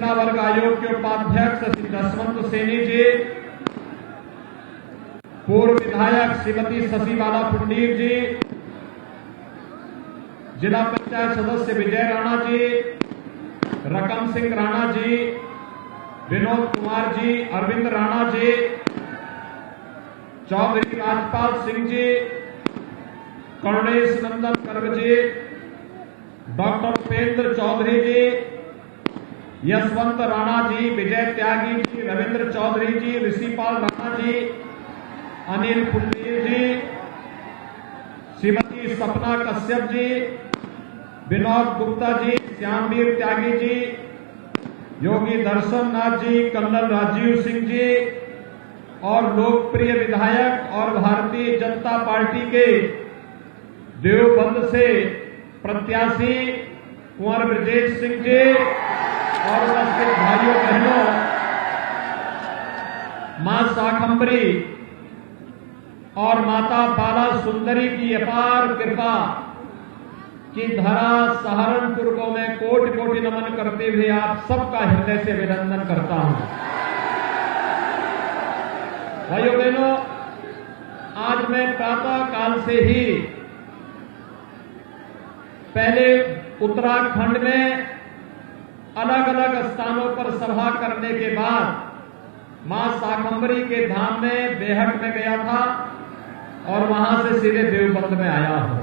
पिछड़ा वर्ग आयोग के उपाध्यक्ष श्री जसवंत सैनी जी, पूर्व विधायक श्रीमती शशिबाला पुंडीर जी, जिला पंचायत सदस्य विजय राणा जी, रकम सिंह राणा जी, विनोद कुमार जी, अरविंद राणा जी, चौधरी राजपाल सिंह जी, करुणेश नंदन गर्ग जी, डॉक्टर उपेंद्र चौधरी जी, यशवंत राणा जी, विजय त्यागी जी, रविंद्र चौधरी जी, ऋषिपाल राणा जी, अनिल पुंडीर जी, श्रीमती सपना कश्यप जी, विनोद गुप्ता जी, श्यामवीर त्यागी जी, योगी दर्शन नाथ जी, कर्नल राजीव सिंह जी और लोकप्रिय विधायक और भारतीय जनता पार्टी के देवबंद से प्रत्याशी कुंवर ब्रजेश सिंह जी और उपस्थित भाइयों बहनों, मां शाकंभरी और माता बाला सुंदरी की अपार कृपा की धरा सहारनपुर को मैं कोटि कोटि नमन करते हुए आप सबका हृदय से अभिनंदन करता हूं। भाइयों बहनों, आज मैं प्रातः काल से ही पहले उत्तराखंड में अलग अलग स्थानों पर सभा करने के बाद मां शाकंभरी के धाम में बेहट में गया था और वहां से सीधे देवबंद में आया हूं।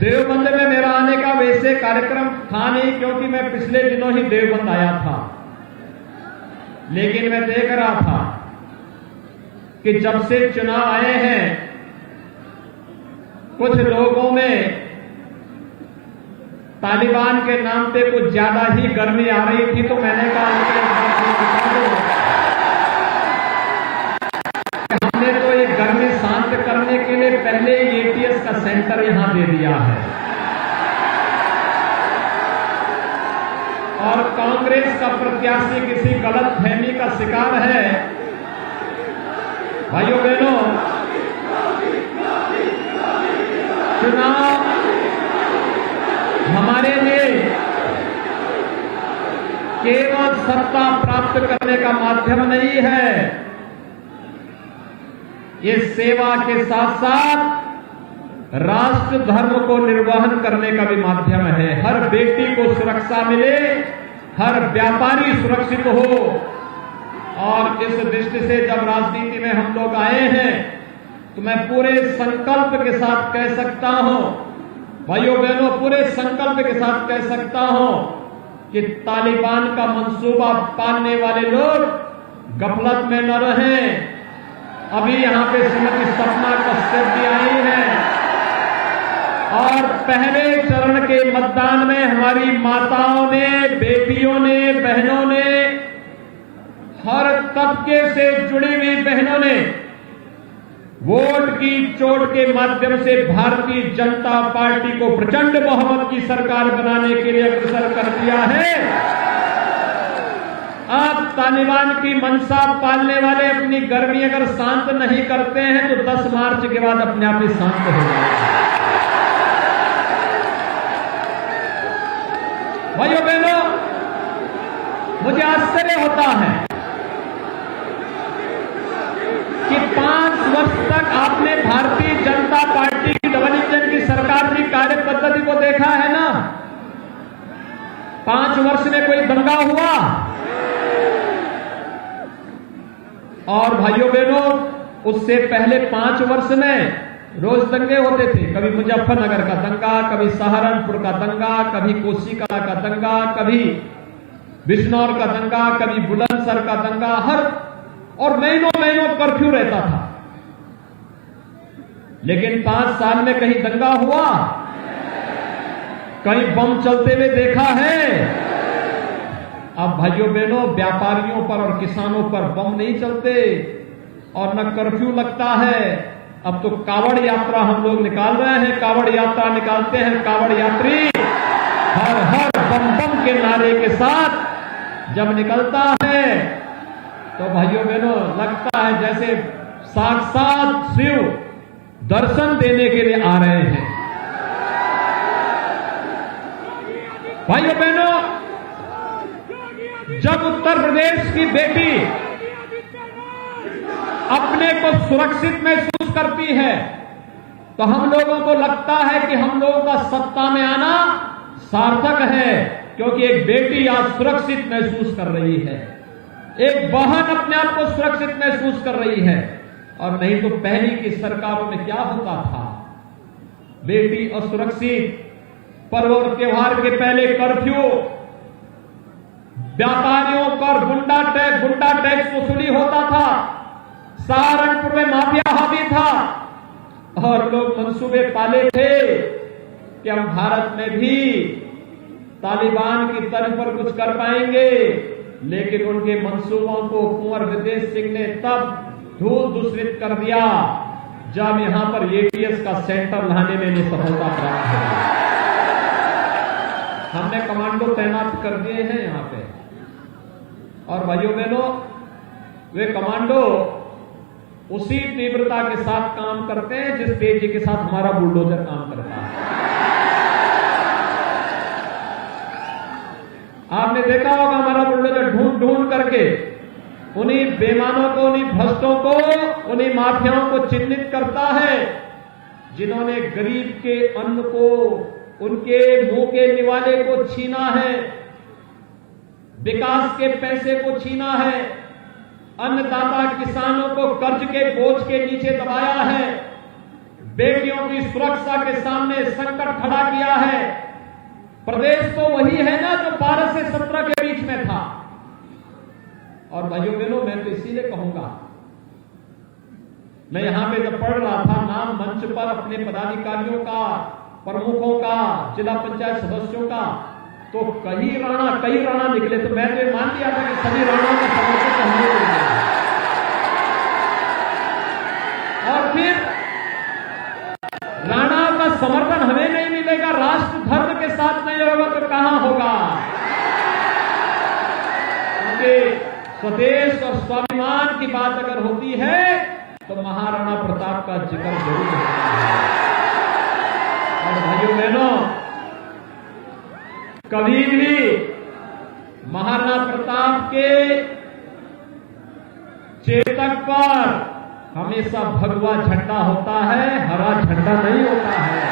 देवबंद में मेरा आने का वैसे कार्यक्रम था नहीं, क्योंकि मैं पिछले दिनों ही देवबंद आया था, लेकिन मैं देख रहा था कि जब से चुनाव आए हैं कुछ लोगों में तालिबान के नाम पे कुछ ज्यादा ही गर्मी आ रही थी, तो मैंने कहा हमने तो ये गर्मी शांत करने के लिए पहले एटीएस का सेंटर यहां दे दिया है। और कांग्रेस का प्रत्याशी किसी गलत फहमी का शिकार है। भाइयों बहनों, चुनाव हमारे लिए केवल सत्ता प्राप्त करने का माध्यम नहीं है, ये सेवा के साथ साथ राष्ट्र धर्म को निर्वहन करने का भी माध्यम है। हर बेटी को सुरक्षा मिले, हर व्यापारी सुरक्षित हो। और इस दृष्टि से जब राजनीति में हम लोग आए हैं तो मैं पूरे संकल्प के साथ कह सकता हूं, भाइयों बहनों, पूरे संकल्प के साथ कह सकता हूं कि तालिबान का मंसूबा पालने वाले लोग गफलत में न रहें। अभी यहां पे श्रीमती सपना कश्यप जी आई हैं और पहले चरण के मतदान में हमारी माताओं ने, बेटियों ने, बहनों ने, हर तबके से जुड़ी हुई बहनों ने वोट की चोट के माध्यम से भारतीय जनता पार्टी को प्रचंड बहुमत की सरकार बनाने के लिए अग्रसर कर दिया है। अब तालिबान की मंशा पालने वाले अपनी गर्मी अगर शांत नहीं करते हैं तो 10 मार्च के बाद अपने आप ही शांत हो जाएगा। भाइयों बहनों, मुझे आश्चर्य होता है कि 5 वर्ष तक आपने भारतीय जनता पार्टी की डबल इंजन की सरकार की कार्य पद्धति को देखा है ना। 5 वर्ष में कोई दंगा हुआ? और भाइयों बहनों, उससे पहले 5 वर्ष में रोज दंगे होते थे। कभी मुजफ्फरनगर का दंगा, कभी सहारनपुर का दंगा, कभी कोशिका का दंगा, कभी बिजनौर का दंगा, कभी बुलंदशहर का दंगा, और महीनों महीनों कर्फ्यू रहता था। लेकिन 5 साल में कहीं दंगा हुआ? कहीं बम चलते हुए देखा है? अब भाइयों बहनों, व्यापारियों पर और किसानों पर बम नहीं चलते और न कर्फ्यू लगता है। अब तो कावड़ यात्रा हम लोग निकाल रहे हैं, कावड़ यात्रा निकालते हैं। कावड़ यात्री हर हर बम बम के नारे के साथ जब निकलता है तो भाइयों बहनों लगता है जैसे साक्षात शिव दर्शन देने के लिए आ रहे हैं। भाइयों बहनों, जब उत्तर प्रदेश की बेटी अपने को सुरक्षित महसूस करती है तो हम लोगों को लगता है कि हम लोगों का सत्ता में आना सार्थक है, क्योंकि एक बेटी आज सुरक्षित महसूस कर रही है, एक बहन अपने आप को सुरक्षित महसूस कर रही है। और नहीं तो पहली की सरकारों में क्या होता था, बेटी असुरक्षित, पर्व और त्योहार के पहले कर्फ्यू, व्यापारियों पर गुंडा टैक्स वसूली होता था, सहारनपुर में माफिया हावी था और लोग मंसूबे पाले थे कि हम भारत में भी तालिबान की तर्ज पर कुछ कर पाएंगे। लेकिन उनके मंसूबों को कुंवर विदेश सिंह ने तब धूल दूषित कर दिया जब यहां पर एटीएस का सेंटर लाने में भी सफलता प्राप्त हुई। हमने कमांडो तैनात कर दिए हैं यहां पे, और भाइयों बहनों, वे कमांडो उसी तीव्रता के साथ काम करते हैं जिस तेजी के साथ हमारा बुलडोजर काम करता है। आपने देखा होगा हमारा बुलडोजर ढूंढ ढूंढ करके उन्हीं बेईमानों को, उन्हीं भ्रष्टों को, उन्हीं माफियाओं को चिन्हित करता है जिन्होंने गरीब के अन्न को, उनके मुंह के निवाले को छीना है, विकास के पैसे को छीना है, अन्नदाता किसानों को कर्ज के बोझ के नीचे दबाया है, बेटियों की सुरक्षा के सामने संकट खड़ा किया है। प्रदेश तो वही है ना जो 12 से 17 के बीच में था। और भाइयों बहनों, मैं तो इसीलिए कहूंगा, मैं यहां पे जब पढ़ रहा था नाम मंच पर अपने पदाधिकारियों का, प्रमुखों का, जिला पंचायत सदस्यों का, तो कई राणा निकले, तो मैं तो मान लिया था कि सभी राणाओं का समर्थन हमने किया। और फिर राणाओं का समर्थन हमें नहीं मिलेगा, राष्ट्र धर्म के साथ नहीं होगा तो कहां होगा? क्योंकि स्वदेश और स्वाभिमान की बात अगर होती है तो महाराणा प्रताप का जिक्र जरूर होता है। और भाइयों बहनों, कभी भी महाराणा प्रताप के चेतक पर हमेशा भगवा झंडा होता है, हरा झंडा नहीं होता है।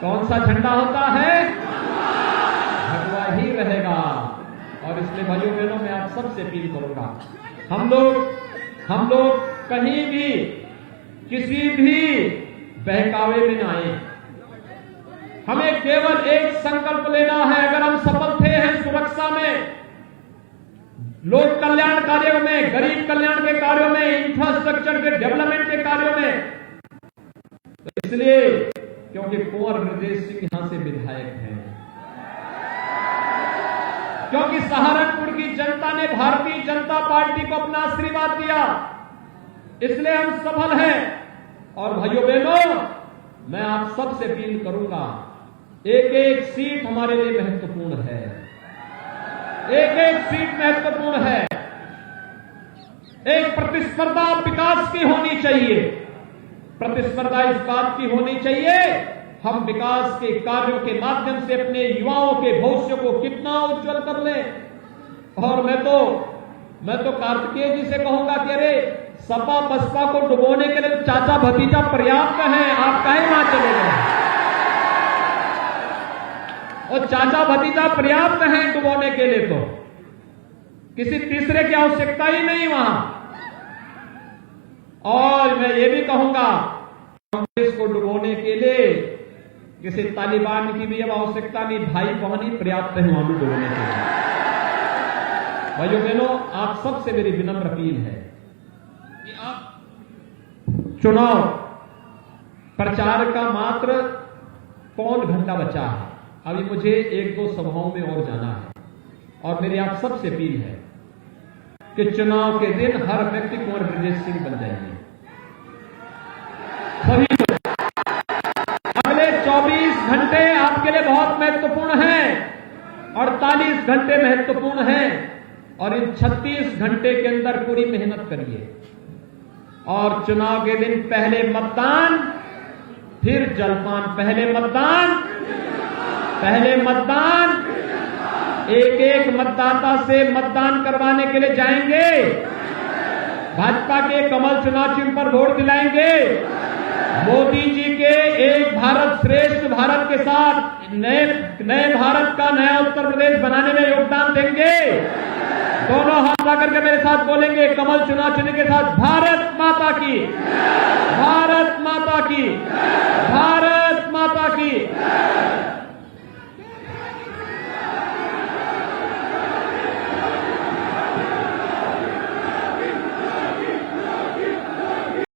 कौन सा झंडा होता है? भगवा ही रहेगा। और इसलिए भाइयों बहनों, मैं आप सबसे अपील करूंगा, हम लोग कहीं भी किसी भी बहकावे में ना आए। हमें केवल एक संकल्प लेना है। अगर हम सफल थे हैं सुरक्षा में, लोक कल्याण कार्यों में, गरीब कल्याण के कार्यों में, इंफ्रास्ट्रक्चर के डेवलपमेंट के कार्यों में, तो इसलिए क्योंकि कुंवर विदेश सिंह यहां से विधायक हैं, क्योंकि सहारनपुर की जनता ने भारतीय जनता पार्टी को अपना आशीर्वाद दिया, इसलिए हम सफल हैं। और भाइयों बहनों, मैं आप सबसे अपील करूंगा, एक एक सीट हमारे लिए महत्वपूर्ण है, एक एक सीट महत्वपूर्ण है। एक प्रतिस्पर्धा विकास की होनी चाहिए। प्रतिस्पर्धा इस बात की होनी चाहिए हम विकास के कार्यों के माध्यम से अपने युवाओं के भविष्य को कितना उज्जवल कर लें। और मैं तो कार्तिकेय जी से कहूंगा कि अरे सपा बसपा को डुबोने के लिए चाचा भतीजा पर्याप्त हैं, आप काहे वहां चले गए? और चाचा भतीजा पर्याप्त हैं डुबोने के लिए, तो किसी तीसरे की आवश्यकता ही नहीं वहां। और मैं ये भी कहूंगा, कांग्रेस को डुबोने के लिए किसी तालिबान की भी अब आवश्यकता नहीं, भाई बहन ही पर्याप्त है वहां भी डुबोने के लिए। भाइयों बहनों, आप सबसे मेरी विनम्र अपील है कि आप चुनाव प्रचार का मात्र पौन घंटा बचा है, अभी मुझे 1-2 सभाओं में और जाना है। और मेरी आप सबसे अपील है कि चुनाव के दिन हर व्यक्ति कुंवर विदेश सिंह बन जाएंगे, सभी। अगले 24 घंटे आपके लिए बहुत महत्वपूर्ण हैं, 48 घंटे महत्वपूर्ण हैं, और इन 36 घंटे के अंदर पूरी मेहनत करिए। और चुनाव के दिन पहले मतदान, फिर जलपान, पहले मतदान, एक एक मतदाता से मतदान करवाने के लिए जाएंगे, भाजपा के कमल चुनाव चिन्ह पर वोट दिलाएंगे, मोदी जी के एक भारत श्रेष्ठ भारत के साथ नए भारत का नया उत्तर प्रदेश बनाने में योगदान देंगे। दोनों हाथ आकर के मेरे साथ बोलेंगे कमल चुनाव चिन्ह के साथ, भारत माता की, भारत माता की, भारत माता की।